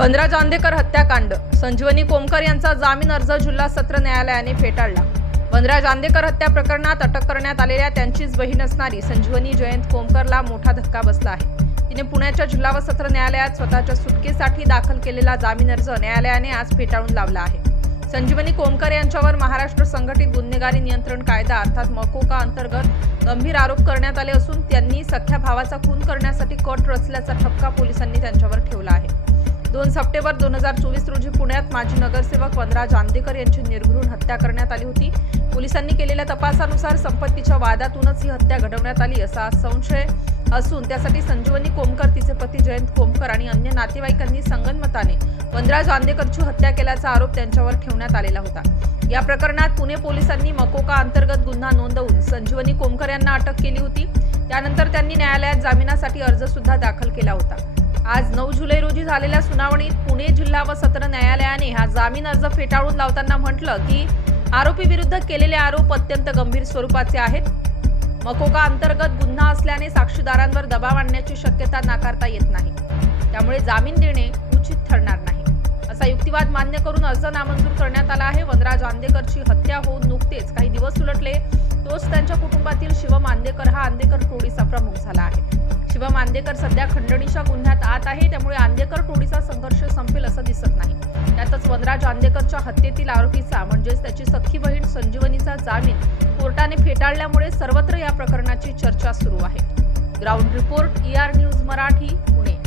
वनराज जांदेकर हत्याकांड. संजीवनी कोमकर यांचा जामीन अर्ज जिल्हा सत्र न्यायालयाने फेटाळला. वनराज जांदेकर हत्या प्रकरणात अटक करण्यात आलेल्या त्यांचीच बहीण असणारी संजीवनी जयंत कोमकरला मोठा धक्का बसला आहे. तिने पुण्याच्या जिल्हा व सत्र न्यायालयात स्वतःच्या सुटकेसाठी दाखल केलेला जामीन अर्ज न्यायालयाने आज फेटाळून लावला आहे. संजीवनी कोमकर यांच्यावर महाराष्ट्र संघटित गुन्हेगारी नियंत्रण कायदा अर्थात मकोका अंतर्गत गंभीर आरोप करण्यात आले असून त्यांनी सख्या भावाचा खून करण्यासाठी कट रचल्याचा ठपका पोलिसांनी त्यांच्यावर ठेवला आहे. दोन सप्टेंबर दोन हजार चोवीस रोजी पुण्यात माजी नगरसेवक वनराज आंदेकर यांची निर्घृण हत्या करण्यात आली होती. पोलिसांनी केलेल्या तपासानुसार संपत्तीच्या वादातूनच ही हत्या घडवण्यात आली असा संशय असून त्यासाठी संजीवनी कोमकर तिचे पती जयंत कोमकर आणि अन्य नातेवाईकांनी संगनमताने वनराज आंदेकरची हत्या केल्याचा आरोप त्यांच्यावर ठेवण्यात आलेला होता. या प्रकरणात पुणे पोलिसांनी मकोका अंतर्गत गुन्हा नोंदवून संजीवनी कोमकर यांना अटक केली होती. त्यानंतर त्यांनी न्यायालयात जामिनासाठी अर्ज सुद्धा दाखल केला होता. आज नऊ जुलै रोजी झालेल्या सुनावणीत पुणे जिल्हा व सत्र न्यायालयाने हा जामीन अर्ज फेटाळून लावताना म्हटलं की आरोपी विरुद्ध केलेले आरोप अत्यंत गंभीर स्वरूपाचे आहेत. मकोका अंतर्गत गुन्हा असल्याने साक्षीदारांवर दबाव आणण्याची शक्यता नाकारता येत नाही. त्यामुळे जामीन देणे उचित ठरणार नाही. असा युक्तिवाद मान्य करून अर्ज नामंजूर करण्यात आला आहे. वनराज आंदेकरची हत्या होऊन नुकतेच काही दिवस उलटले. तोच त्यांच्या कुटुंबातील शिवम आंदेकर हा आंदेकर टोळीचा प्रमुख झाला आहे. शिवम आंदेकर सध्या खंडणीच्या गुन्ह्यात आत आहे. त्यामुळे आंदेकर टोळीचा संघर्ष संपेल असं दिसत नाही. त्यातच वनराज आंदेकरच्या हत्येतील आरोपीचा म्हणजेच त्याची सख्खी बहीण संजीवनीचा जामीन कोर्टाने फेटाळल्यामुळे सर्वत्र या प्रकरणाची चर्चा सुरू आहे. Ground report E R news Marathi Pune.